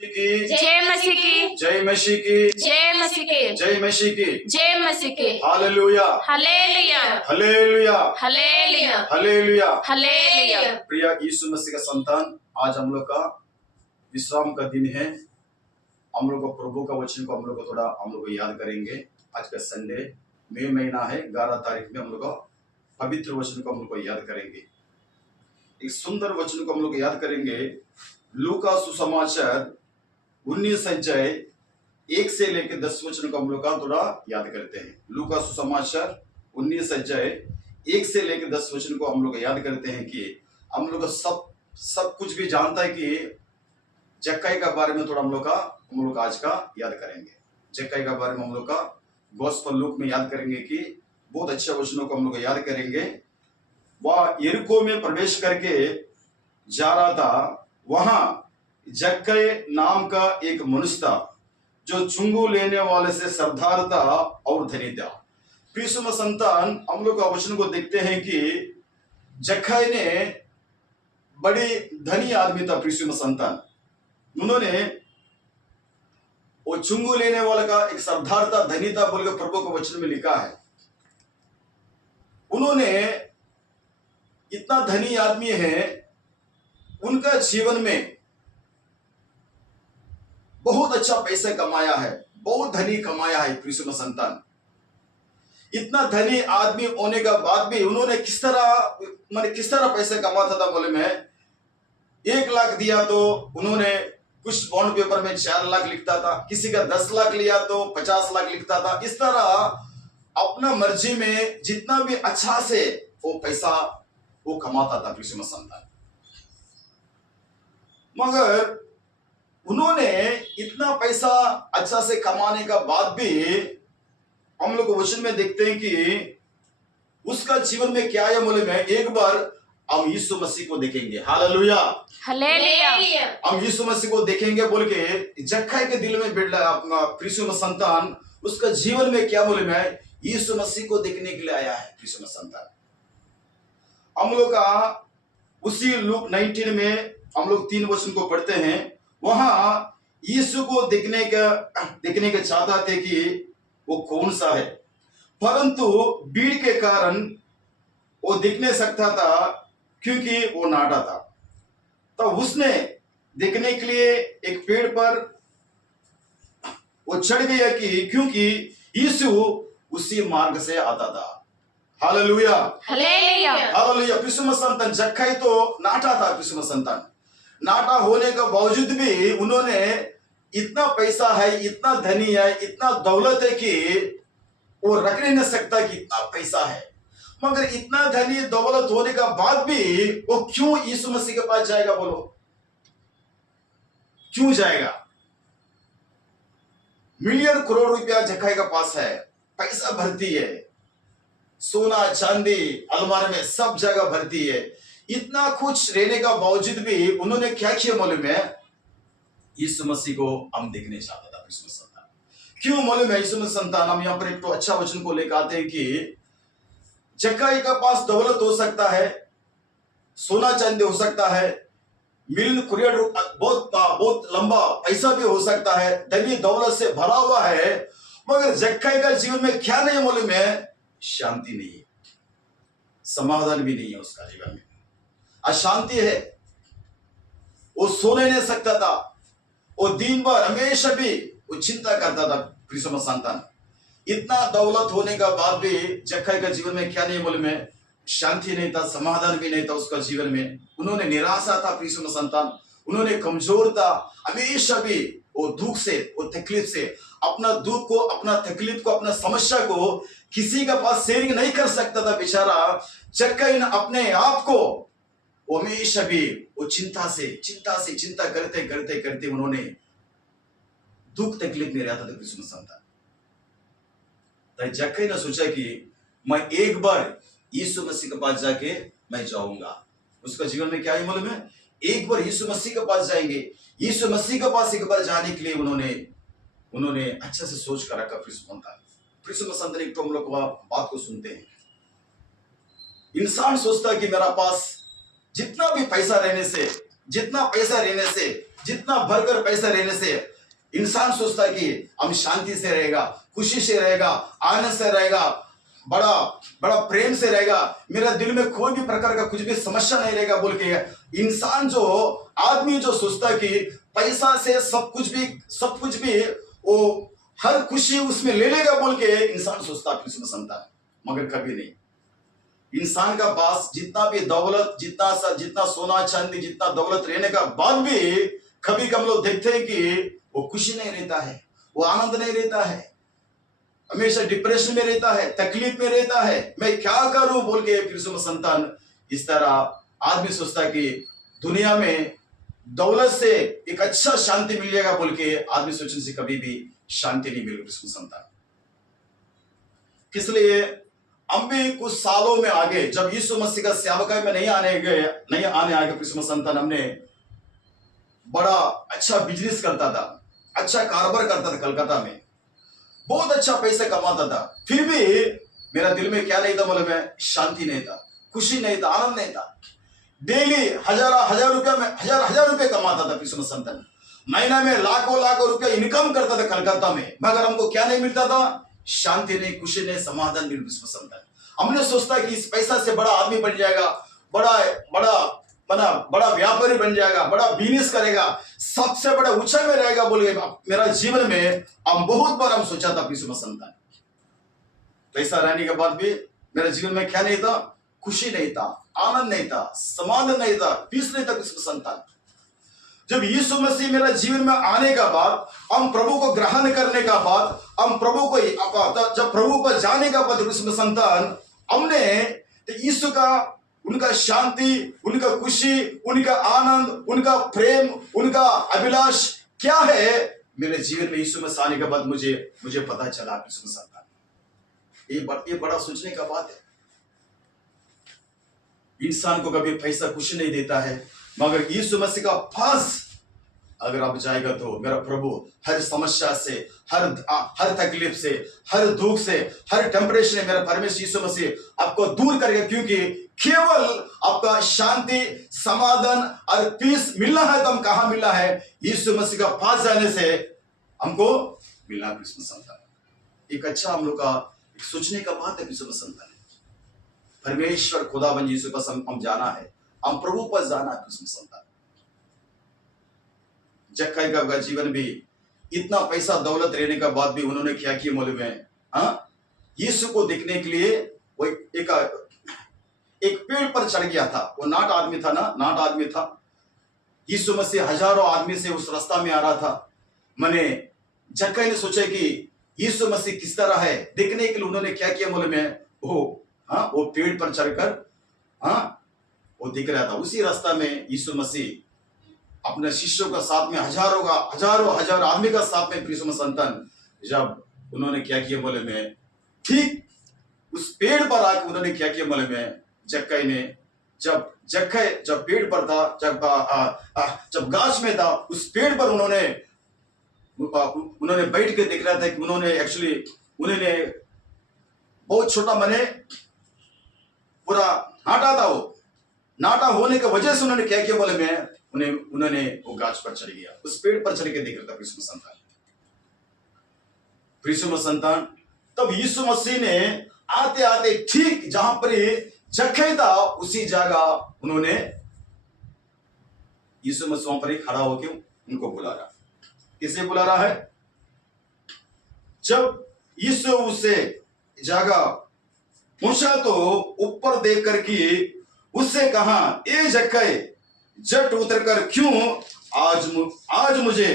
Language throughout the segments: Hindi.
की जय मसीह की जय मसीह की जय मसीह की जय मसीह की जय मसीह की hallelujah hallelujah hallelujah hallelujah hallelujah. Hallelujah. प्रिय यीशु मसीह का संतान, आज हम लोग का विश्राम का दिन है। हम लोग को प्रभु का वचन को हम लोग को थोड़ा हम लोग को याद करेंगे। आज का संडे मई महीना है, 11 तारीख में हम लोग का पवित्र वचन को हम लोग को याद करेंगे। एक सुंदर वचन को हम लोग याद करेंगे। लूका सुसमाचार 19 अध्याय 1 से लेकर 10 वचन को हम लोग का थोड़ा याद करते हैं। लूका सुसमाचार 19 अध्याय 1 से लेकर 10 वचन को हम लोग याद करते हैं कि हम लोग सब कुछ भी जानता है कि जक्कई का बारे में थोड़ा हम लोग आज का याद करेंगे। जक्कई का बारे में हम लोग का गॉस्पेल लूक में याद करेंगे कि बहुत अच्छे वचनों को हम लोग याद करेंगे। वह यरीको में प्रवेश करके जा रहा था। वहां जक्कई नाम का एक मनुष्य था जो चुंगू लेने वाले से सरदार था और धनी था। प्रिय संतान, हम लोग का वचन को देखते हैं कि जक्कई ने बड़ी धनी आदमी था। प्रिय संतान, उन्होंने वो चुंगू लेने वाले का एक सरदार था, धनी था बोल के प्रभु के वचन में लिखा है। उन्होंने इतना धनी आदमी है, उनका जीवन में बहुत अच्छा पैसा कमाया है, बहुत धनी कमाया है। प्रिय संतान, इतना धनी आदमी होने का बाद भी उन्होंने किस तरह पैसे कमाता था बोले, मैं 1 लाख दिया तो उन्होंने कुछ बॉन्ड पेपर में 4 लाख लिखता था, किसी का 10 लाख लिया तो 50 लाख लिखता था। इस तरह अपना मर्जी में जितना भी अच्छा से वो पैसा वो कमाता था। प्रिय संतान, मगर उन्होंने इतना पैसा अच्छा से कमाने का बाद भी हम लोग वचन में देखते हैं कि उसका जीवन में क्या है बोले, मैं एक बार हम यीशु मसीह को देखेंगे। Hallelujah hallelujah. हम यीशु मसीह को देखेंगे बोल के जक्कई के दिल में बिल्ड अपना प्रिय संतान, उसका जीवन में क्या बोले, मैं यीशु मसीह को देखने के लिए आया है। प्रिय संतान, हम लोग का उसी लूक 19 में हम लोग 3 वचन को पढ़ते हैं। वहां यीशु को देखने के चाहता थे कि वो कौन सा है, परंतु भीड़ के कारण वो दिख नहीं सकता था क्योंकि वो नाटा था। तो उसने देखने के लिए एक पेड़ पर वो चढ़ गया कि क्योंकि यीशु उसी मार्ग से आता था। Hallelujah hallelujah. हालेलुया। प्रिय संतान, जक्कई तो नाटा था। प्रिय संतान, नाटा होने के बावजूद भी उन्होंने इतना पैसा है, इतना धनी है, इतना दौलत है कि वो रख नहीं सकता कि इतना पैसा है। मगर इतना धनी दौलत होने का बाद भी वो क्यों यीशु मसीह के पास जाएगा? बोलो, क्यों जाएगा? मिलियन करोड़ रुपया जक्कई के पास है, पैसा भरती है, सोना चांदी अलमारी में सब जगह भरती है। इतना कुछ रहने का बावजूद भी उन्होंने क्या किया मालूम है? यीशु मसीह को हम देखने चाहता था। प्रिय संतान, क्यों मालूम है? यीशु मसीह संतान, हम यहाँ पर एक तो अच्छा वचन को लेकर आते हैं कि जक्कई का पास दौलत हो सकता है, सोना चांदी हो सकता है, मिलियन करोड़ बहुत लंबा पैसा भी हो सकता है, धनी दौलत से भरा हुआ है, मगर जक्कई का जीवन में क्या नहीं मालूम है? शांति नहीं है, समाधान भी नहीं है। उसका जीवन में अशांति है। वो सोने नहीं सकता था, वो दिन भर हमेशा भी वो चिंता करता था। प्रिय संतान, इतना दौलत होने का बाद भी जक्कई का जीवन में क्या नहीं मालूम है? शांति नहीं था, समाधान भी नहीं था उसका जीवन में। उन्होंने निराशा था। प्रिय संतान, उन्होंने कमजोर था, हमेशा भी वो दुख से, वो तकलीफ से, अपना दुख को, अपना तकलीफ को, अपना समस्या को किसी के पास शेयरिंग नहीं कर सकता था। बेचारा जक्कई ने अपने आप को हमेशा भी वो चिंता करते उन्होंने दुख तकलीफ में रहता था। प्रिय संतान, तो जक्कई ने सोचा कि मैं एक बार यीशु मसीह के पास जाके मैं जाऊंगा। उसका जीवन में क्या है मालूम है? एक बार यीशु मसीह के पास जाएंगे। यीशु मसीह के पास एक बार जाने के लिए उन्होंने अच्छे से सोच कर रखा। प्रिय संतान, एक तो हम लोग बात को सुनते हैं। इंसान सोचता है कि मेरा पास जितना पैसा रहने से जितना भरकर पैसा रहने से इंसान सोचता है कि हम शांति से रहेगा, खुशी से रहेगा, आनंद से रहेगा, बड़ा बड़ा प्रेम से रहेगा, मेरा दिल में कोई भी प्रकार का कुछ भी समस्या नहीं रहेगा बोल के इंसान जो आदमी जो सोचता है कि पैसा से सब कुछ भी वो हर खुशी उसमें ले लेगा बोल के इंसान सोचता है, किस्म समझता है। मगर कभी नहीं। इंसान का पास जितना भी दौलत, जितना सोना चांदी, जितना दौलत रहने का बाद भी कभी हम लोग देखते हैं कि वो खुशी नहीं रहता है, वो आनंद नहीं रहता है, हमेशा डिप्रेशन में रहता है, तकलीफ में रहता है, मैं क्या करूं बोल के फिर संतान इस तरह आदमी सोचता है कि दुनिया में दौलत से एक अच्छा शांति मिल जाएगा बोल के आदमी सोचने से कभी भी शांति नहीं मिलेगी कृष्ण संतान। इसलिए हम भी कुछ सालों में आगे जब यीशु मसीह का सेवकाई में नहीं आने आगे कृष्ण संतान, हमने बड़ा अच्छा बिजनेस करता था, अच्छा कारोबार करता था, कलकत्ता में बहुत अच्छा पैसा कमाता था, फिर भी मेरा दिल में क्या नहीं था बोले, मैं शांति नहीं था, खुशी नहीं था, आनंद नहीं था। डेली हजार रुपया कमाता था कृष्ण संतान, महीना में लाखों रुपया इनकम करता था कलकत्ता में, मगर हमको क्या नहीं मिलता था, शांति नहीं, खुशी नहीं, समाधान नहीं कृष्ण संतान। हमने सोचता कि इस पैसा से बड़ा आदमी बन जाएगा, बड़ा व्यापारी बन जाएगा, बड़ा बिजनेस करेगा, सबसे बड़ा ऊंचाई में रहेगा बोल के मेरा जीवन में हम बहुत बार हम सोचा था कृष्ण संतान। पैसा रहने के बाद भी मेरे जीवन में क्या नहीं था, खुशी नहीं था, आनंद नहीं था, समाधान नहीं था, पीस नहीं था कृष्ण संतान। जब यीशु मसीह मेरा जीवन में आने का बाद, हम प्रभु को ग्रहण करने का बाद, हम प्रभु को जब प्रभु पर जाने का बाद कृष्ण संतान, हमने यीशु का, उनका शांति, उनका खुशी, उनका आनंद, उनका प्रेम, उनका अभिलाष क्या है मेरे जीवन में यीशु मसीह आने के बाद मुझे पता चला कृष्ण संतान। ये बड़ा सोचने का बात है। इंसान को कभी पैसा खुशी नहीं देता है, मगर यीशु मसीह का पास अगर आप जाएगा तो मेरा प्रभु हर समस्या से, हर तकलीफ से, हर दुख से, हर टेम्परेचर से मेरा परमेश्वर यीशु मसीह आपको दूर करेगा, क्योंकि केवल आपका शांति, समाधान और पीस मिलना है तो हम कहां मिलना है, यीशु मसीह का पास जाने से हमको मिलना कृष्ण संतान। एक अच्छा हम लोग का एक सोचने का बात है कृष्ण संतान। परमेश्वर खुदाबंद यीशु पास हम जाना है, हम प्रभु पास जाना है कृष्ण संतान। जक्कई का जीवन भी इतना पैसा दौलत रहने का बाद भी उन्होंने क्या किया मालूम है, यीशु को देखने के लिए वो एक पेड़ पर चढ़ गया था। वो नाट आदमी था। यीशु मसीह हजारों आदमी से उस रास्ता में आ रहा था। मैंने जक्कई ने सोचा कि यीशु मसीह किस तरह है देखने के लिए उन्होंने क्या किया मालूम है, वो पेड़ पर चढ़कर वो दिख रहा था। उसी रास्ता में यीशु मसीह अपने शिष्यों का साथ में हजारों आदमी का साथ में कृष्ण संतान, जब उन्होंने क्या किया बोले में, ठीक उस पेड़ पर आके उन्होंने क्या किया बोले में, जक्कई ने जब पेड़ पर था, जब गाछ में था, उस पेड़ पर उन्होंने बैठ के देख रहा था कि उन्होंने बहुत छोटा मने पूरा नाटा था। वो नाटा होने की वजह से उन्होंने क्या किया बोले में, उन्होंने वो गाछ पर चढ़ गया, उस पेड़ पर चढ़ के देख रहा था कृष्ण संतान। तब यीशु मसीह ने आते आते ठीक जहां पर जक्कई था उसी जगह उन्होंने यीशु मसीह वहां पर ही खड़ा होकर उनको बुला रहा। किसे बुला रहा है? जब यीशु उसे जगह पहुंचा तो ऊपर देख करके उससे कहा, ए जक्कई झट उतर कर क्यों आज मुझे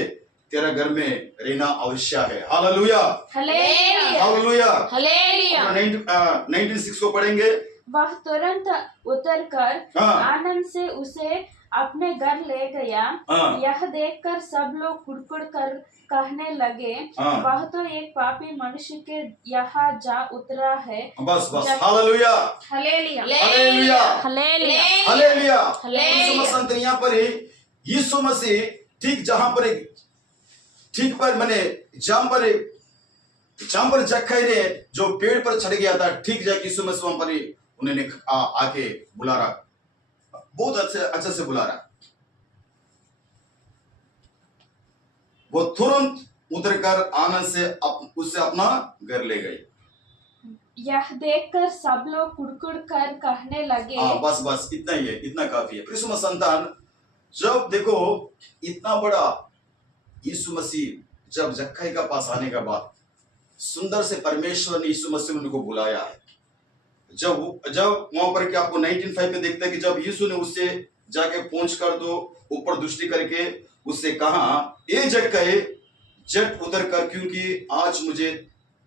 तेरा घर में रहना आवश्यक है। Hallelujah, hallelujah, hallelujah. 19:6 को पढ़ेंगे। वह तुरंत उतरकर आनंद से उसे अपने घर ले गया। यह देखकर सब लोग कुड़कुड़ कर कहने लगे, वह तो एक पापी मनुष्य के यहाँ जा उतरा है। बस hallelujah, hallelujah, hallelujah, hallelujah, hallelujah. Hallelujah. संत यहाँ पर यीशु मसीह ठीक जहां पर जक्कई ने जो पेड़ पर चढ़ गया था, ठीक जाके यीशु मसीह वहां पर उन्होंने आके बुला रहा, बहुत अच्छे से बुला रहा। वो तुरंत उतरकर आनंद से उससे अपना घर ले गई। यह देखकर सब लोग कुड़कुड़ कर कहने लगे। बस बस इतना ही है, इतना काफी है। प्रियसुम संतान, जब देखो इतना बड़ा यीशु मसीह जब जक्कई का पास आने के बाद सुंदर से परमेश्वर ने यीशु मसीह उनको बुलाया है। जब वहां पर क्या आपको 19:5 में देखते हैं कि जब यीशु ने उससे जाके पहुंच कर तो ऊपर दृष्टि करके उससे कहा, ए जक्कई झट उतर कर, क्योंकि आज मुझे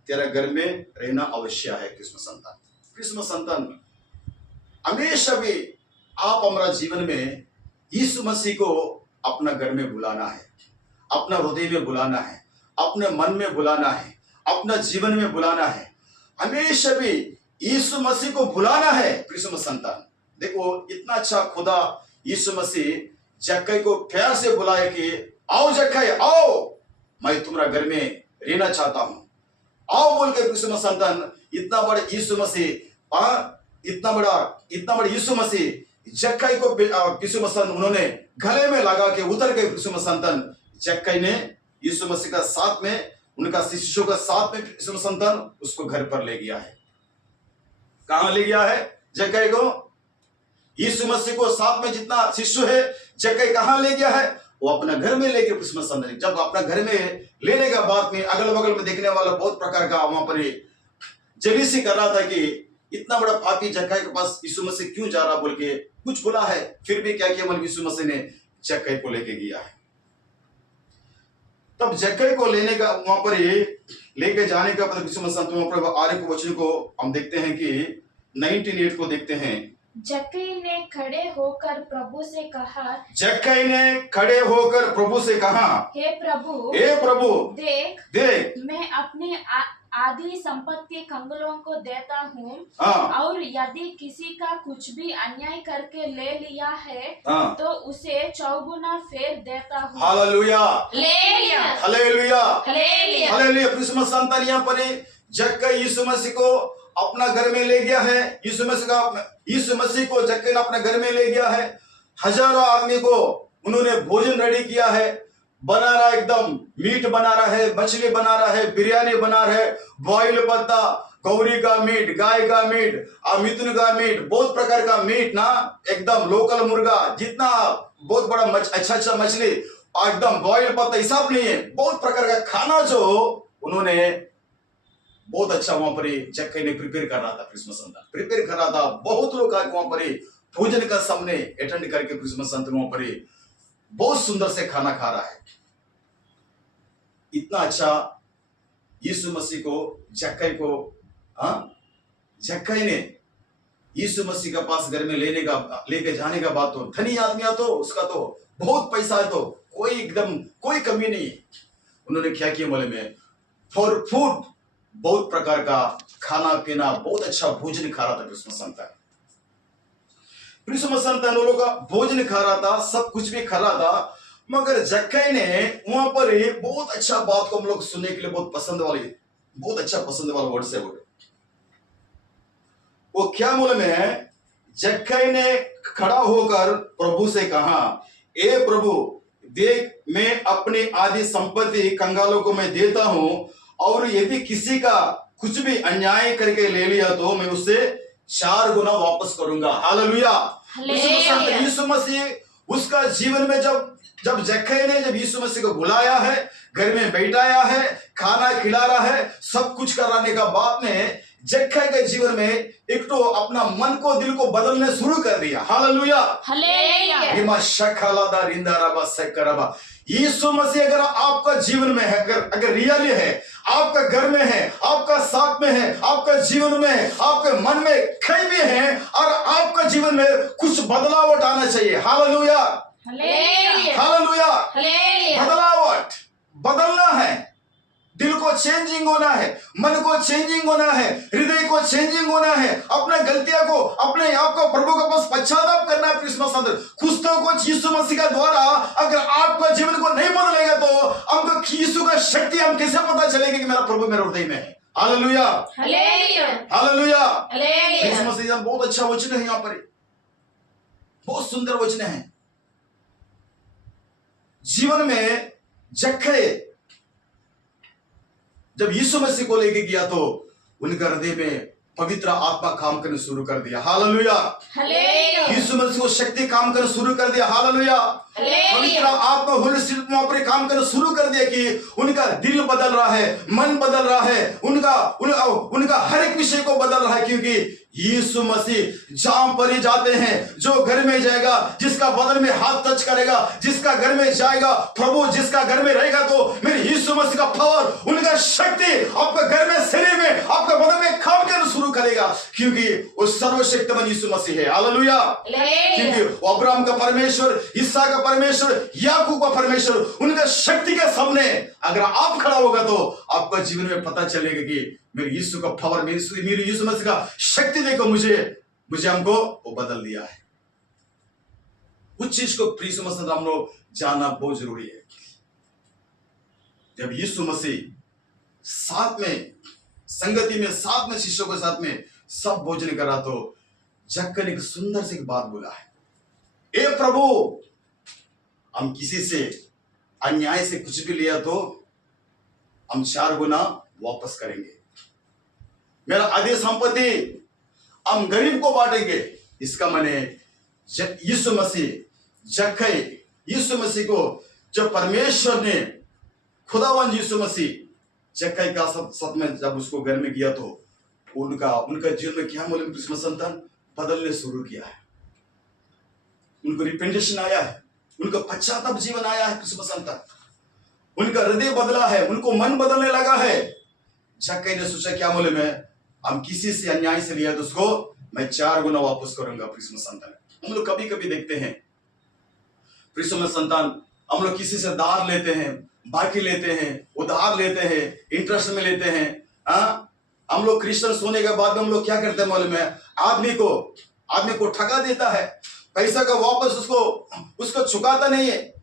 तेरा घर में रहना अवश्य है। कृष्ण संतान, हमेशा भी आप हमारा जीवन में यीशु मसीह को अपना घर में बुलाना है, अपना हृदय में बुलाना है, अपने मन में बुलाना है, अपना जीवन में बुलाना है। हमेशा भी यीशु मसीह को बुलाना है। कृष्ण संतान, देखो इतना अच्छा खुदा यीशु मसीह जक्कई को प्यार से बुलाए कि आओ जक्कई आओ, मैं तुम्हारा घर में रहना चाहता हूं, आओ बोल के। कृष्ण संतान, इतना बड़ा यीशु मसीह, इतना बड़ा यीशु मसीह जक्कई को यीशु मसीह उन्होंने गले में लगा के उतर के। कृष्ण संतान, जक्कई ने यीशु मसीह का साथ में, उनका शिष्यों का साथ में कृष्ण संतान उसको घर पर ले गया है। कहां ले गया है जक्कई को? यीशु मसीह को साथ में जितना शिष्य है, जक्कई कहां ले गया है? वो अपना घर में लेके कृष्ण संतान, जब अपना घर में लेने का बाद में अगल बगल में देखने वाला बहुत प्रकार का वहां पर जलीसी कर रहा था कि इतना बड़ा पापी जक्कई के पास यीशु मसीह क्यों जा रहा बोल के कुछ बुला है। फिर भी क्या किया, यीशु मसीह ने जक्कई को लेके गया है। तब जक्कई को लेने का वहां पर लेके जाने का यीशु मसीह वहां पर आर्य वचन को हम देखते हैं कि 19:8 को देखते हैं। जक्कई ने खड़े होकर प्रभु से कहा, जक्कई ने खड़े होकर प्रभु से कहा, हे प्रभु देख मैं अपनी आधी संपत्ति कंगालों को देता हूँ, और यदि किसी का कुछ भी अन्याय करके ले लिया है तो उसे 4 गुना फेर देता हूँ। Hallelujah, hallelujah, hallelujah, hallelujah, hallelujah. Krishna संतान, यहाँ पर जक्कई यीशु मसीह को अपना घर में ले गया है। यीशु मसीह को जक्कई ने अपने घर में ले गया है। हजारों आदमी को उन्होंने भोजन रेडी किया है, बना रहा, एकदम मीट बना रहा है, मछली बना रहा है, बिरयानी बना रहा है, बॉइल पत्ता, गौरी का मीट, गाय का मीट, मिथुन का मीट, बहुत प्रकार का मीट ना, एकदम लोकल मुर्गा, जितना बहुत बड़ा अच्छा मछली, एकदम बॉइल पत्ता, हिसाब नहीं है, बहुत प्रकार का खाना जो उन्होंने बहुत अच्छा वहां पर जक्कई ने प्रिपेयर कर रहा था। क्रिसमस संतान प्रिपेयर कर रहा था। बहुत लोग आके वहां पर भोजन का सामने अटेंड करके क्रिसमस संतान वहां पर बहुत सुंदर से खाना खा रहा है। इतना अच्छा यीशु मसीह को जक्कई ने यीशु मसीह का पास घर में लेके जाने का बात, तो धनी आदमी है, तो उसका तो बहुत पैसा है, तो कोई कमी नहीं है। उन्होंने क्या किया बोले में फॉर फूड, बहुत प्रकार का खाना पीना, बहुत अच्छा भोजन खा रहा था क्रिसमस संतान लोगों का भोजन खा रहा था, सब कुछ भी खा रहा था। मगर जक्कई ने वहां पर बहुत अच्छा बात को हम लोग सुनने के लिए बहुत पसंद वाला वर्ड से बोले। वो क्या बोले में, जक्कई ने खड़ा होकर प्रभु से कहा, ए प्रभु देख, मैं अपनी आधी संपत्ति कंगालों को मैं देता हूं, और यदि किसी का कुछ भी अन्याय करके ले लिया तो मैं उसे 4 गुना वापस करूंगा। हालेलुया। यीशु मसीह उसका जीवन में जब जक्कई ने जब यीशु मसीह को बुलाया है, घर में बैठाया है, खाना खिला रहा है, सब कुछ कराने का बाद में जक्कई के जीवन में एक तो अपना मन को, दिल को बदलने शुरू कर दिया। Hallelujah, hallelujah. यीशु मसीह अगर आपका जीवन में है, अगर रियली है, आपका घर में है, आपका साथ में है, आपका जीवन में है, आपके मन में कहीं भी है, और आपका जीवन में कुछ बदलावट आना चाहिए। Hallelujah, hallelujah. बदलावट, बदलना है, दिल को चेंजिंग होना है, मन को चेंजिंग होना है, हृदय को चेंजिंग होना है, अपने गलतियों को, अपने आप को प्रभु के पास पश्चाताप करना है। क्रिसमस अंदर कुछ यीशु मसीह का द्वारा अगर आपका जीवन को नहीं बदलेगा तो हमको यीशु का शक्ति हम कैसे पता चलेगी कि मेरा प्रभु मेरे हृदय में है। Hallelujah, hallelujah. क्रिसमस सीजन बहुत अच्छा वचन है, यहाँ पर बहुत सुंदर वचन है। जीवन में जक्कई जब यीशु मसीह को लेके गया तो उनका हृदय में पवित्र आत्मा काम करना शुरू कर दिया। हालेलुया। हालेलुया। यीशु मसीह को शक्ति काम करना शुरू कर दिया। हालेलुया। पवित्र आत्मा होली स्पिरिट वहां पर काम करना शुरू कर दिया कि उनका दिल बदल रहा है, मन बदल रहा है, उनका हर एक विषय को बदल रहा है, क्योंकि यीशु मसीह जहां पर ही जाते हैं, जो घर में जाएगा, जिसका बदन में हाथ टच करेगा, जिसका घर में जाएगा, प्रभु जिसका घर में रहेगा, तो मेरे यीशु मसीह का पावर, उनका शक्ति आपके घर में, शरीर में, आपके बदन में काम करना शुरू करेगा, क्योंकि वो सर्वशक्तिमान यीशु मसीह है। हालेलुया। क्योंकि वो अब्राहम का परमेश्वर, इसहाक का परमेश्वर, याकूब का परमेश्वर, उनका शक्ति के सामने अगर आप खड़ा होगा तो आपका जीवन में पता चलेगा कि मेरे यीशु का पावर, मेरे यीशु मसीह का शक्ति देखो, मुझे हमको वो बदल दिया है। उस चीज को प्रिय मसीह हम लोग जानना बहुत जरूरी है। जब यीशु मसीह साथ में संगति में, साथ में शिष्यों के साथ में सब भोजन करा तो जक्कई ने एक सुंदर सी बात बोला है, ए प्रभु, हम किसी से अन्याय से कुछ भी लिया तो हम 4 गुना वापस करेंगे। मेरा आधी संपत्ति हम गरीब को बांटेंगे। इसका माने यीशु मसीह जक्कई, यीशु मसीह को जब परमेश्वर ने, खुदावन यीशु मसीह जक्कई का सत में जब उसको घर में गया तो उनका जीवन में क्या मालूम, कृष्ण संतान बदलने शुरू किया है। उनको रिपेंटेशन आया है, उनका पश्चाताप जीवन आया है। कृष्ण संतान, उनका हृदय बदला है, उनको मन बदलने लगा है। जक्कई ने सोचा क्या मालूम है, हम किसी से अन्याय से लिया तो उसको मैं 4 गुना वापस करूंगा। प्रिय संतान, हम लोग कभी कभी देखते हैं प्रिय संतान, हम लोग किसी से दार लेते हैं, बाकी लेते हैं, उधार लेते हैं, इंटरेस्ट में लेते हैं। हम लोग क्रिश्चियन होने के बाद में हम लोग क्या करते हैं मालूम है, आदमी को ठगा देता है, पैसा का वापस उसको चुकाता नहीं है।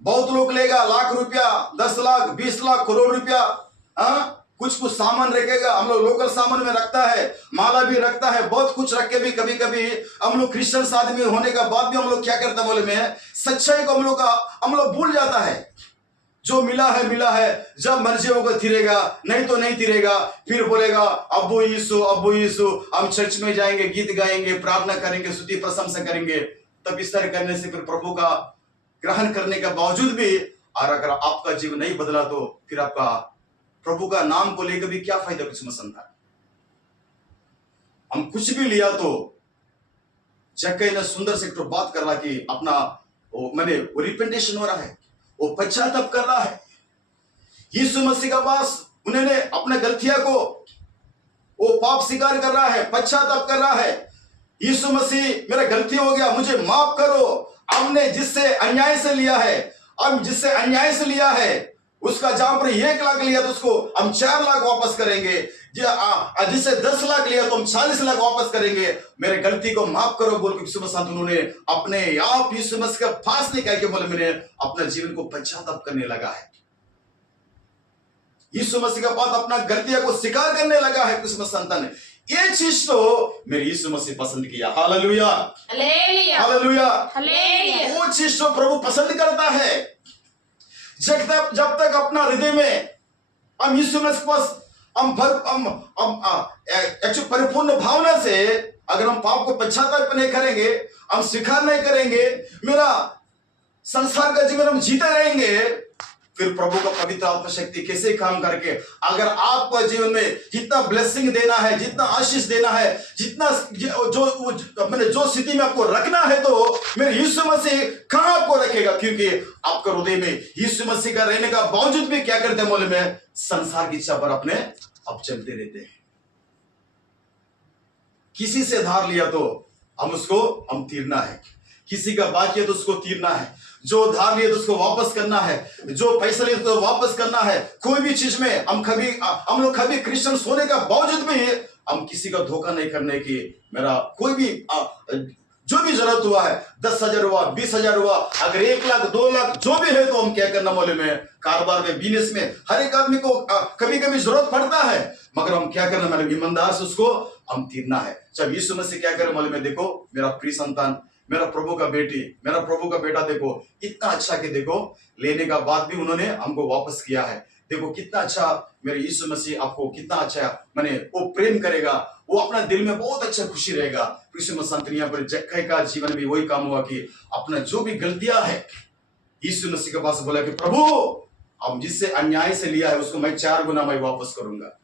बहुत लोग लेगा लाख रुपया, 10 लाख, 20 लाख, करोड़ रुपया, कुछ सामान रखेगा। हम लोग लोकल सामान में रखता है, माला भी रखता है, बहुत कुछ रख के भी कभी कभी हम लोग क्रिश्चियन आदमी होने के बाद भी हम लोग क्या करते हैं मालूम है, सच्चाई को हम लोग भूल जाता है। जो मिला है, जब मर्जी होगा तिरेगा, नहीं तो नहीं तिरेगा। फिर बोलेगा अब्बू यीशु, हम चर्च में जाएंगे, गीत गाएंगे, प्रार्थना करेंगे, स्तुति प्रशंसा करेंगे। तब इस तरह करने से फिर प्रभु का ग्रहण करने के बावजूद भी, और अगर आपका जीवन नहीं बदला तो फिर आपका प्रभु का नाम को लेकर भी क्या फायदा। कुछ संतान, हम कुछ भी लिया तो जक्कई ने सुंदर से बात कर रहा कि अपना वो रिपेंटेशन हो रहा है, वो पश्चाताप कर रहा है। यीशु मसीह का पास उन्होंने अपने गलतियां को, वो पाप स्वीकार कर रहा है, पश्चाताप कर रहा है। यीशु मसीह, मेरा गलती हो गया, मुझे माफ करो। हमने जिससे अन्याय से लिया है, उसका जहां पर 1 लाख लिया तो उसको हम 4 लाख वापस करेंगे। जिससे 10 लाख लिया तो हम 40 लाख वापस करेंगे। मेरे गलती को माफ करो बोल के यीशु मसीह उन्होंने अपने आप यीशु मसीह के पास नहीं कहा कि बोले मैंने अपना जीवन को पश्चाताप करने लगा है। यीशु मसीह के बाद अपना गलतियां को स्वीकार करने लगा है। कृष्ण संतान, ये चीज तो मेरे यीशु मसीह पसंद किया। Hallelujah, hallelujah, hallelujah. वो चीज तो प्रभु पसंद करता है। जब तक अपना हृदय में हम यीशु मसीह के पास हम परिपूर्ण भावना से अगर हम पाप को पश्चाताप नहीं करेंगे, हम स्वीकार नहीं करेंगे, मेरा संसार का जीवन हम जीते रहेंगे, फिर प्रभु का पवित्र आत्मा शक्ति कैसे काम करके अगर आपको जीवन में जितना ब्लेसिंग देना है, जितना आशीष देना है, जितना जो स्थिति में आपको रखना है, तो मेरे यीशु मसीह कहां आपको रखेगा? क्योंकि आपके हृदय में यीशु मसीह का रहने का बावजूद भी क्या करते हैं मालूम है, संसार की इच्छा पर अपने अब चलते रहते हैं। किसी से धार लिया तो हम तीरना है, किसी का बाकी है तो उसको तीरना है, जो धार लिए तो उसको वापस करना है, जो पैसा लिए तो वापस करना है। कोई भी चीज में हम लोग कभी क्रिश्चियन होने का बावजूद भी हम किसी का धोखा नहीं करने की, मेरा कोई भी जो भी जरूरत हुआ है, 10,000 हुआ, 20,000 हुआ, अगर 1 लाख 2 लाख जो भी है, तो हम क्या करना मालूम है, कारोबार में, बिजनेस में हर एक आदमी को कभी कभी जरूरत पड़ता है, मगर हम क्या करना मालूम, ईमानदार से उसको हम तीरना है। जब यीशु मसीह क्या करे मालूम है, देखो मेरा प्रिय संतान, मेरा प्रभु का बेटी, मेरा प्रभु का बेटा देखो इतना अच्छा कि देखो लेने का बाद भी उन्होंने हमको वापस किया है। देखो कितना अच्छा मेरे यीशु मसीह आपको कितना अच्छा माने वो प्रेम करेगा, वो अपना दिल में बहुत अच्छा खुशी रहेगा। यीशु मसीह यहाँ पर जक्कई का जीवन भी वही काम हुआ कि अपना जो भी गलतियां है यीशु मसीह के पास बोला कि प्रभु अब जिससे अन्याय से लिया है उसको मैं 4 गुना मैं वापस करूंगा,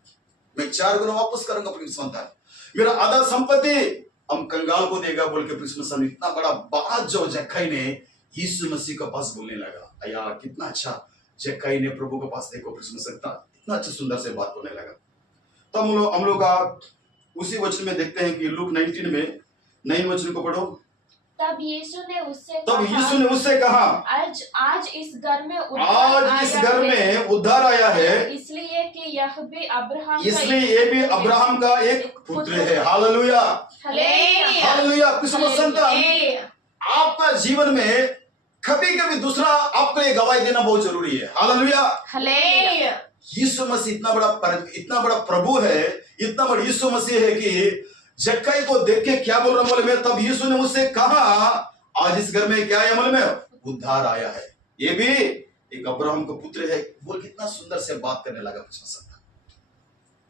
मैं 4 गुना वापस करूंगा। संतान मेरा आधा संपत्ति हम कंगाल को देगा बोल के मसीह इतना बड़ा बात जो जक्कई ने यीशु मसीह के पास बोलने लगा। अया कितना अच्छा जक्कई ने प्रभु के पास देखो मसीह इतना अच्छा सुंदर से बात बोलने लगा। तो हम लोग का उसी वचन में देखते हैं कि लूक 19 में 9 वचन को पढ़ो। तब यीशु ने उससे कहा आज इस घर में उद्धार आया है, इसलिए कि यह भी अब्राहम का एक पुत्र है। Hallelujah hallelujah. आपका जीवन में कभी कभी दूसरा आपको ये गवाही देना बहुत जरूरी है। हालेलुया। यीशु मसीह इतना बड़ा प्रभु है, इतना बड़ा यीशु मसीह है कि जक्कई को देख के क्या बोल रहा है, तब यीशु ने उससे कहा आज इस घर में क्या है, उद्धार आया है, ये भी एक अब्राहम का पुत्र है। बोल कितना सुंदर से बात करने लगा।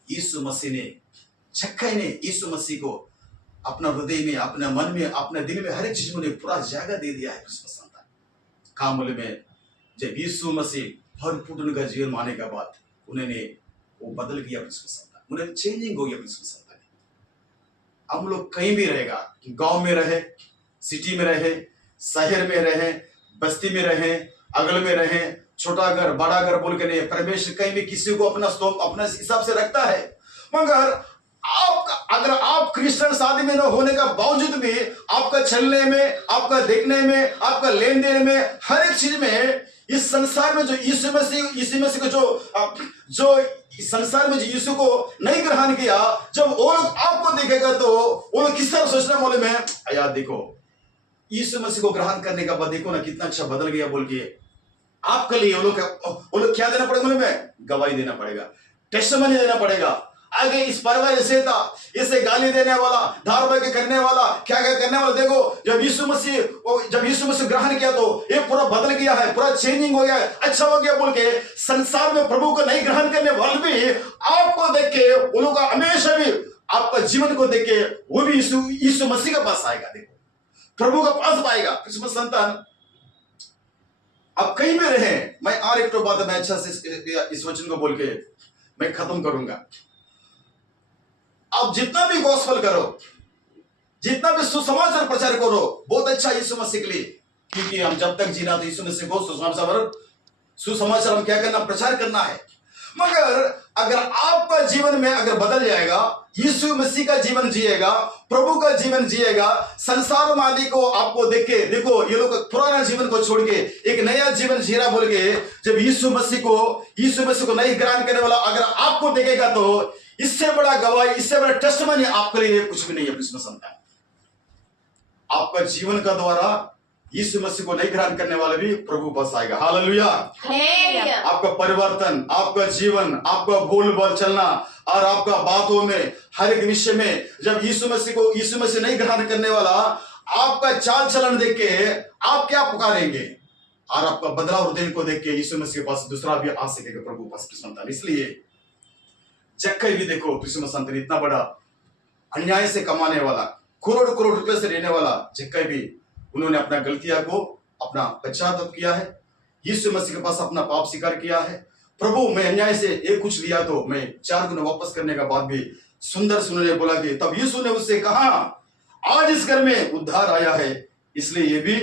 यीशु मसीह ने जक्कई ने यीशु मसीह को अपना हृदय में, अपने मन में, अपने दिल में हर एक चीज में पूरा जगह दे दिया है। काम में जब यीशु मसीह भरपूर उनका जीवन माने के बाद उन्होंने वो बदल गया, उन्हें चेंजिंग हो गया। हम लोग कहीं भी रहेगा, गांव में रहे, सिटी में रहे, शहर में रहे, बस्ती में रहे, अगल में रहे, छोटा घर बड़ा घर बोल के नहीं, परमेश्वर कहीं भी किसी को अपना हिसाब से रखता है। मगर अगर आप क्रिश्चियन शादी में न होने का बावजूद भी आपका चलने में, आपका देखने में, आपका लेन देन में, हर एक चीज में इस संसार में जो यीशु मसीह को जो संसार में जो यीशु को नहीं ग्रहण किया, जब वो लोग आपको देखेगा तो वो लोग किस तरह सोचना मालूम है, यार देखो यीशु मसीह को ग्रहण करने का बाद देखो ना कितना अच्छा बदल गया बोल के आपके लिए वो लोग क्या देना पड़ेगा मालूम है, गवाही देना पड़ेगा, टेस्टिमनी देना पड़ेगा। आगे इस परिवार ऐसे था, इसे गाली देने वाला, धार्मिक करने वाला, क्या क्या करने वाला, देखो जब यीशु मसीह ग्रहण किया तो ये पूरा बदल गया है, पूरा चेंजिंग हो गया है, अच्छा हो गया बोल के संसार में प्रभु को नहीं ग्रहण करने वाले भी आपको देख के वो लोग हमेशा भी आपका जीवन को देख के वो भी यीशु मसीह के पास आएगा, देखो प्रभु का पास आएगा। क्रिसमस संतान अब कहीं भी रहे, मैं और एक तो बात मैं अच्छा से इस वचन को बोल के मैं खत्म करूंगा। अब जितना भी गॉस्पेल करो, जितना भी सुसमाचार प्रचार करो, बहुत अच्छा यीशु मसीह के लिए, क्योंकि हम जब तक जीना तो यीशु मसीह को सुसमाचार हम क्या करना, प्रचार करना है। मगर अगर आपका जीवन में अगर बदल जाएगा, यीशु मसीह का जीवन जिएगा, प्रभु का जीवन जिएगा, संसार मादी को आपको देख के देखो ये लोग पुराना जीवन को छोड़ के एक नया जीवन जी रहा बोल के जब यीशु मसीह को नहीं ग्रहण करने वाला अगर आपको देखेगा तो इससे बड़ा गवाही, इससे बड़ा टेस्टिमनी आपके लिए कुछ भी नहीं है। क्रिसमस संतान आपका जीवन का द्वारा यीशु मसीह को नहीं ग्रहण करने वाले भी प्रभु पास आएगा। हालेलुया। आपका परिवर्तन, आपका जीवन, आपका बोल बोल चलना और आपका बातों में हर एक विषय में जब यीशु मसीह नहीं ग्रहण करने वाला आपका चाल चलन देख के आप क्या पुकारेंगे, और आपका बदलाव हृदय को देख के यीशु मसीह के पास दूसरा भी आ सकेगा प्रभु पास। संतान इसलिए जक्कई भी देखो क्रिसमस संतान इतना बड़ा अन्याय से कमाने वाला, करोड़ रुपए से लेने वाला जक्कई भी उन्होंने अपना गलतियां को अपना पश्चाताप किया है, यीशु मसीह के पास अपना पाप स्वीकार किया है। प्रभु मैं अन्याय से एक कुछ लिया तो मैं 4 गुना वापस करने का बाद भी सुंदर से उन्होंने बोला कि तब यीशु ने उससे कहा आज इस घर में उद्धार आया है, इसलिए ये भी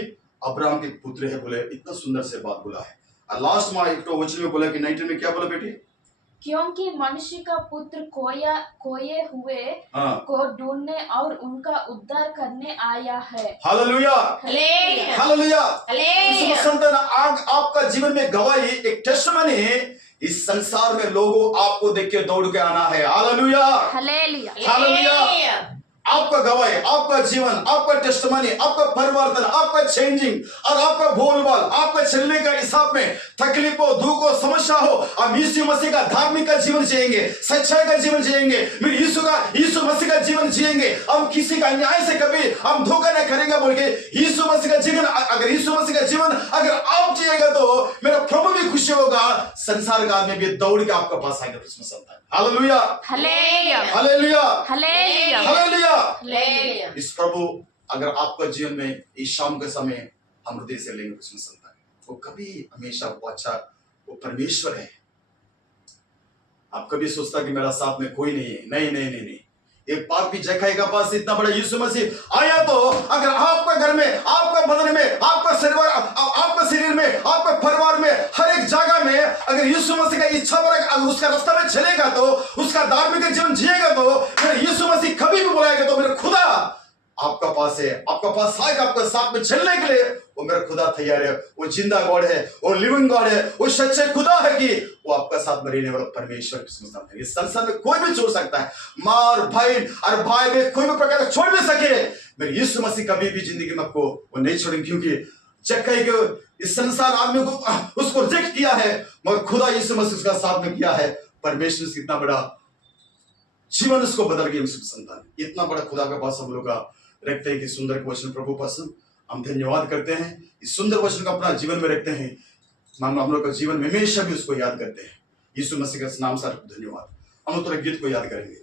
अब्राहम के पुत्र है बोले, इतना सुंदर से बात बोला है। और लास्ट में एक तो वचन में बोला कि 19 में क्या बोला बेटी, क्योंकि मनुष्य का पुत्र खोए हुए को ढूंढने और उनका उद्धार करने आया है। Hallelujah hallelujah. संतान आपका जीवन में गवाही एक टेस्टिमनी इस संसार में लोगों आपको देख के दौड़ के आना है। Hallelujah hallelujah. आपका गवाही, आपका जीवन, आपका टेस्टमनी, आपका परिवर्तन, आपका चेंजिंग और आपका बोलबाल, आपका चलने का हिसाब में तकलीफ हो, दुख हो, समस्या हो, आप यीशु मसीह का धार्मिक का जीवन जिएंगे, सच्चाई का जीवन जिएंगे, फिर यीशु मसीह का जीवन जिएंगे। हम किसी का अन्याय से कभी हम धोखा नहीं करेंगे बोल के यीशु मसीह का जीवन, अगर यीशु मसीह का जीवन अगर आप जिएगा तो मेरा प्रभु भी खुशी होगा, संसार का आदमी भी दौड़ के आपका पास आएगा। क्रिसमस आता है। Hallelujah, hallelujah, hallelujah, hallelujah, hallelujah. Hallelujah. इस प्रभु अगर आपका जीवन में इस शाम के समय हम हृदय से लेंगे क्रिसमस संतान, वो कभी हमेशा वो अच्छा, वो परमेश्वर है। आप कभी सोचता कि मेरा साथ में कोई नहीं है, नहीं नहीं नहीं नहीं, एक पापी जक्कई के पास इतना बड़ा यीशु मसीह आया तो अगर आपका घर में, आपका बदन में, आपका शरीर में, आपका परिवार में, हर एक जगह में अगर यीशु मसीह का इच्छा पर उसका रास्ता में चलेगा तो, उसका धार्मिक जीवन जिएगा तो मेरे यीशु मसीह कभी भी बुलाएगा तो मेरे खुदा आपका पास है, आपका पास आएगा, आपके साथ में चलने के लिए। वो मेरा खुदा तैयार है, वो जिंदा गॉड है, वो लिविंग गॉड है, वो सच्चे खुदा है कि वो आपका साथ में रहने वाला परमेश्वर। इस संसार में कोई भी छोड़ सकता है, माँ और भाई और भाई में कोई भी प्रकार छोड़ भी सके, मेरे यीशु मसीह कभी भी जिंदगी में आपको वो नहीं छोड़ेंगे, क्योंकि जक्कई के इस संसार आदमी को उसको रिजेक्ट किया है, मगर खुदा यीशु मसीह उसका साथ में किया है। परमेश्वर से इतना बड़ा जीवन उसको बदल गया। संतान इतना बड़ा खुदा के पास हम लोग का रखते हैं कि सुंदर वचन प्रभु पसंद हम धन्यवाद करते हैं, इस सुंदर वचन को अपना जीवन में रखते हैं, हम लोग का जीवन में हमेशा भी उसको याद करते हैं। यीशु मसीह के नाम से धन्यवाद। हम लोग गीत को याद करेंगे।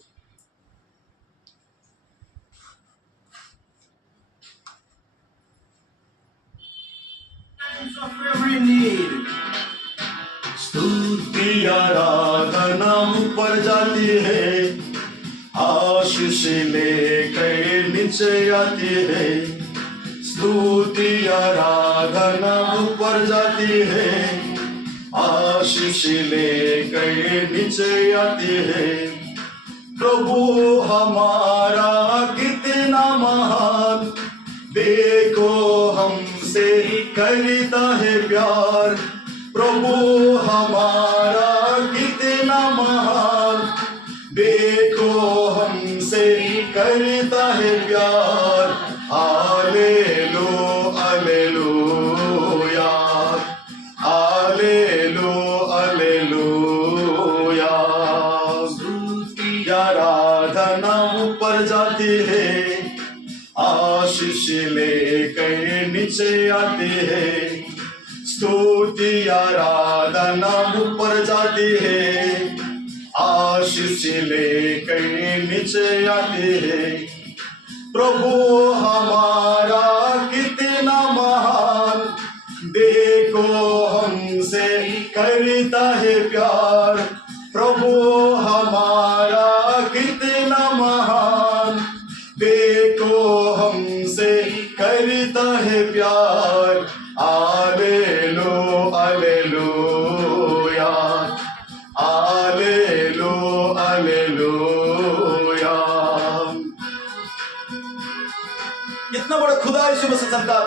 स्तुति आराधना ऊपर जाती है, आशीष लेकर नीचे आती है। स्तुति आराधना ऊपर जाती है, आशीष लेकर नीचे आती है। प्रभु हमारा कितना महान, देखो हमसे करता है प्यार। प्रभु हमारा कितना महान, देखो हमसे करता है प्यार। हालेलू हालेलूया, हालेलू हालेलूया। स्तुति आराधना ऊपर जाती है, आशीष लेकर नीचे आती है। स्तुति आराधना ऊपर जाती है, आशीष लेकर नीचे आती है। प्रभु हमारा कितना महान, देखो हमसे करता है प्यार। प्रभु हमारा कितना महान, देखो हमसे करता है प्यार। हालेलू हालेलूया, हालेलू हालेलूया। इतना बड़ा खुदा यीशु मसीह संतान,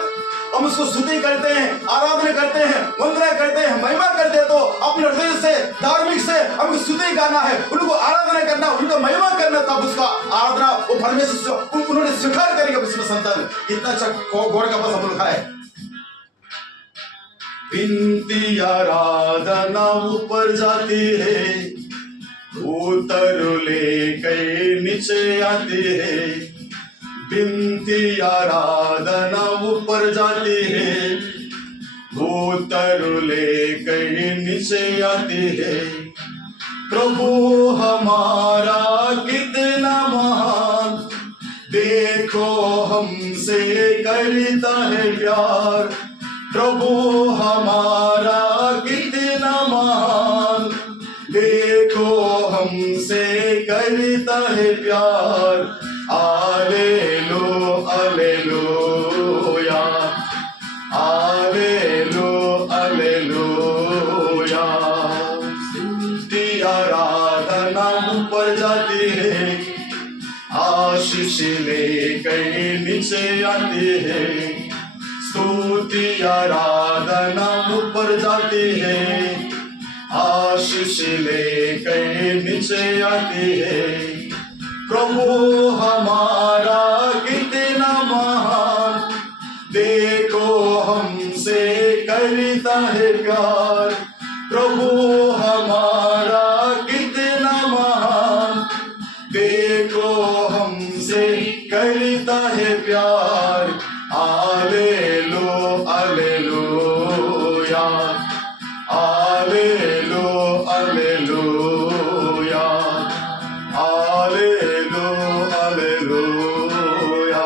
हम उसको स्तुति करते हैं, आराधना करते हैं, वंदना करते हैं, महिमा करते हैं। तो अपने हृदय से, धार्मिक से हमको स्तुति करना है, उनको आराधना करना, उनको महिमा करना, तब उसका आराधना वो परमेश्वर उन्होंने स्वीकार करेंगे। यीशु मसीह संतान इतना अच्छा गॉड का पास हम लोग है। विनती आराधना ऊपर जाती है, उतर लेकर नीचे आती है। विनती आराधना ऊपर जाती है, उतर लेकर नीचे आती है। प्रभु हमारा कितना महान, देखो हमसे करता है प्यार। प्रभु हमारा कितना महान, देखो हमसे करता है प्यार। हालेलू हालेलूया, हालेलू हालेलूया। स्तुति आराधना ऊपर जाती है, आशीष लेकर नीचे आती है। स्तुति आराधना ऊपर जाती है, आशीष लेकर नीचे आती है। प्रभु हमारा कितना महान, देखो हमसे करता है प्यार। प्रभु हमारा कितना महान, देखो हमसे करता है प्यार। आलेलो अलेलुया, आलेलो अलेलुया, आलेलो अलेलुया।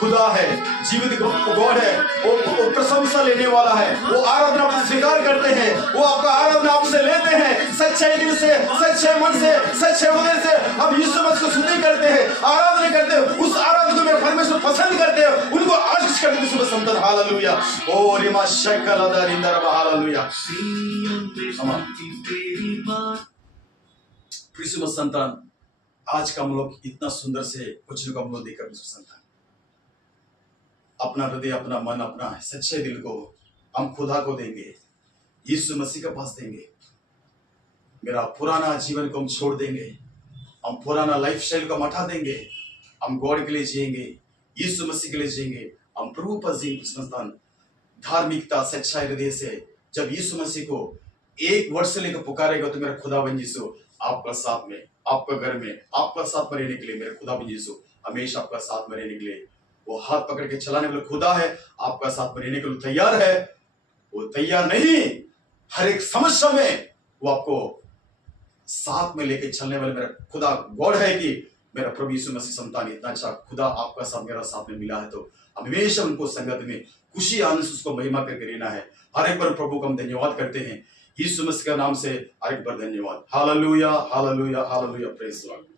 खुदा है, जीवित गॉड है, वो प्रशंसा लेने वाला है, वो आराधना आपसे स्वीकार करते हैं, वो आपका आराधना आपसे लेते हैं। सच्चे दिल से, सच्चे मन से, सच्चे हृदय से हम यीशु मसीह को स्तुति करते हैं, आराधना करते हैं। उस आराधना को मेरे परमेश्वर पसंद करते हैं, उनको आशीष करते हैं। सुबह संतन हालेलुया। ओ रिमा शक्कलदा रिंदरबा हालेलुया। प्रिय संतान, आज का हम लोग इतना सुंदर से कुछ लोग हम लोग देखकर संतान अपना हृदय, अपना मन, अपना सच्चे दिल को हम खुदा को देंगे, यीशु मसीह के पास देंगे। मेरा पुराना जीवन को हम छोड़ देंगे, हम पुराना लाइफ स्टाइल को हटा देंगे, हम गॉड के लिए जिएंगे, यीशु मसीह के लिए जिएंगे, हम प्रभु पर जिएंगे। संतान, धार्मिकता, सच्चाई हृदय से जब यीशु मसीह को एक वर्ष से लेकर पुकारेगा तो मेरा खुदा बन यीशु आपका साथ में, आपका घर में, आपका साथ में रहने के लिए मेरे खुदा बन यीशु हमेशा आपका साथ में रहने के लिए वो हाथ पकड़ के चलाने वाला खुदा है। आपका साथ में रहने के लिए तैयार है। वो तैयार नहीं, हर एक समस्या में वो आपको साथ में लेके चलने वाले मेरा खुदा गॉड है कि मेरा प्रभु यीशु मसीह संतान इतना अच्छा खुदा आपका साथ मेरा साथ में मिला है। तो हमेशा उनको संगत में खुशी आनंद से उसको महिमा करके रहना है। हर एक बार प्रभु को हम धन्यवाद करते हैं यीशु मसीह के नाम से। हर एक बार धन्यवाद। Hallelujah, hallelujah, hallelujah, praise the Lord.